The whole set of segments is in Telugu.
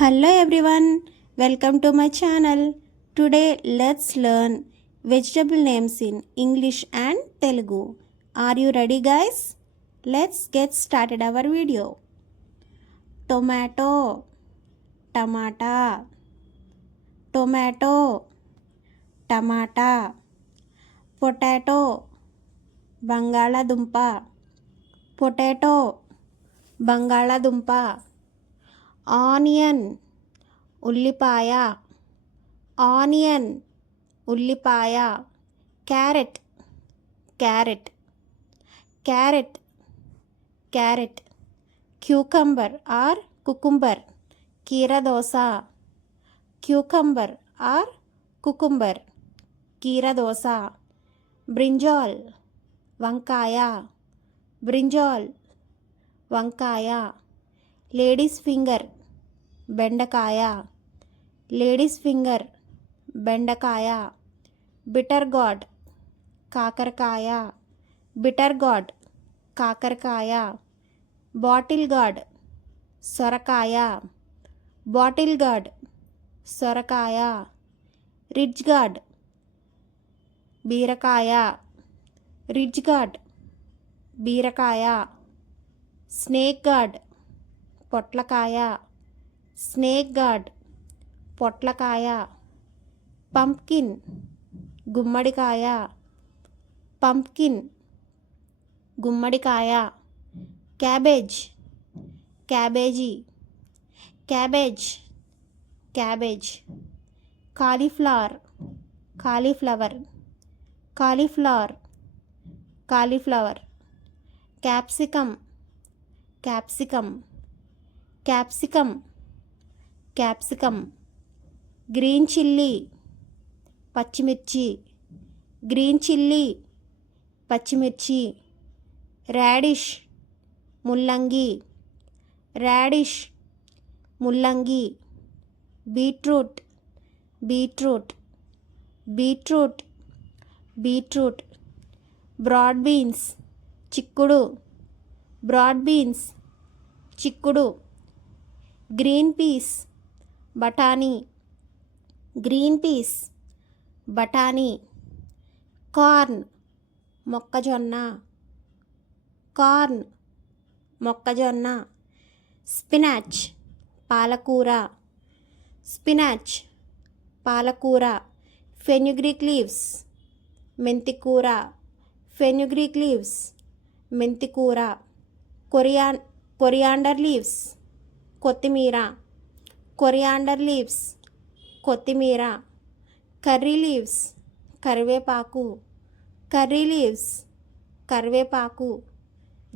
Hello everyone, welcome to my channel. Today let's learn vegetable names in English and Telugu. Are you ready guys? Let's get started our video. Tomato, tamata, tomato, tamata. Potato, బంగాళాదుంప, potato, బంగాళాదుంప. ఆనియన్, ఉల్లిపాయ, ఆనియన్, ఉల్లిపాయ. Carrot, carrot, carrot, carrot. Cucumber or cucumber, కీరదోస, క్యూకంబర్ ఆర్ కుకుంబర్, కీరదోస. బ్రింజాల్, వంకాయ, బ్రింజాల్, వంకాయ. లేడీస్ ఫింగర్, బెండకాయ, లేడీస్ ఫింగర్, బెండకాయ. బిటర్ గార్డ్, కాకరకాయ, బిటర్ గార్డ్, కాకరకాయ. బాటిల్ గార్డ్, సొరకాయ, బాటిల్ గార్డ్, సొరకాయ. రిడ్జ్ గార్డ్, బీరకాయ, రిడ్జ్ గార్డ్, బీరకాయ. స్నేక్ గార్డ్, పొట్లకాయ, స్నేక్ గార్డ్, పొట్లకాయ. పంప్కిన్, గుమ్మడికాయ, పంప్కిన్, గుమ్మడికాయ. Cabbage, cabbage, cabbage, cabbage. Cauliflower, cauliflower, cauliflower, cauliflower. Capsicum, capsicum, capsicum, capsicum. Green chilli, పచ్చిమిర్చి, గ్రీన్ చిల్లీ, పచ్చిమిర్చి. రాడిష్, ముల్లంగి, రాడిష్, ముల్లంగి. Beetroot, beetroot, beetroot, beetroot. Broad beans, చిక్కుడు, బ్రాడ్ బీన్స్, చిక్కుడు. గ్రీన్ పీస్, బఠానీ, గ్రీన్ పీస్, బఠానీ. కార్న్, మొక్కజొన్న, కార్న్, మొక్కజొన్న. స్పినాచ్, పాలకూర, స్పినాచ్, పాలకూర. ఫెన్యుగ్రీక్ లీవ్స్, మెంతికూర, ఫెన్యుగ్రీక్ లీవ్స్, మెంతికూర. కొరియాండర్ లీవ్స్, కొత్తిమీర, కొరియాండర్ లీవ్స్, కొత్తిమీర. కర్రీ లీవ్స్, కరివేపాకు, కర్రీ లీవ్స్, కరివేపాకు.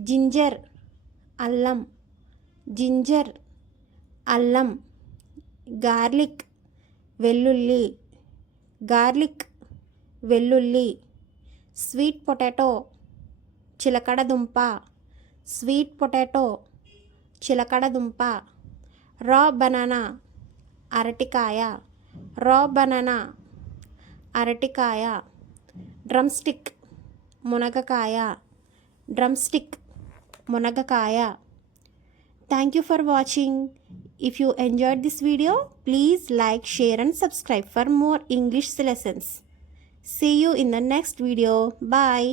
జింజర్, అల్లం, జింజర్, అల్లం. గార్లిక్, వెల్లుల్లి, గార్లిక్, వెల్లుల్లి. స్వీట్ పొటాటో, చిలకడదుంప, స్వీట్ పొటాటో, చిలకడదుంప. రా బనానా, అరటికాయ, రా బనానా, అరటికాయ. డ్రమ్ స్టిక్, మునగకాయ, డ్రమ్ స్టిక్, మునగకాయ. Thank you for watching. If you enjoyed this video, please like, share and subscribe for more English lessons. See you in the next video. Bye.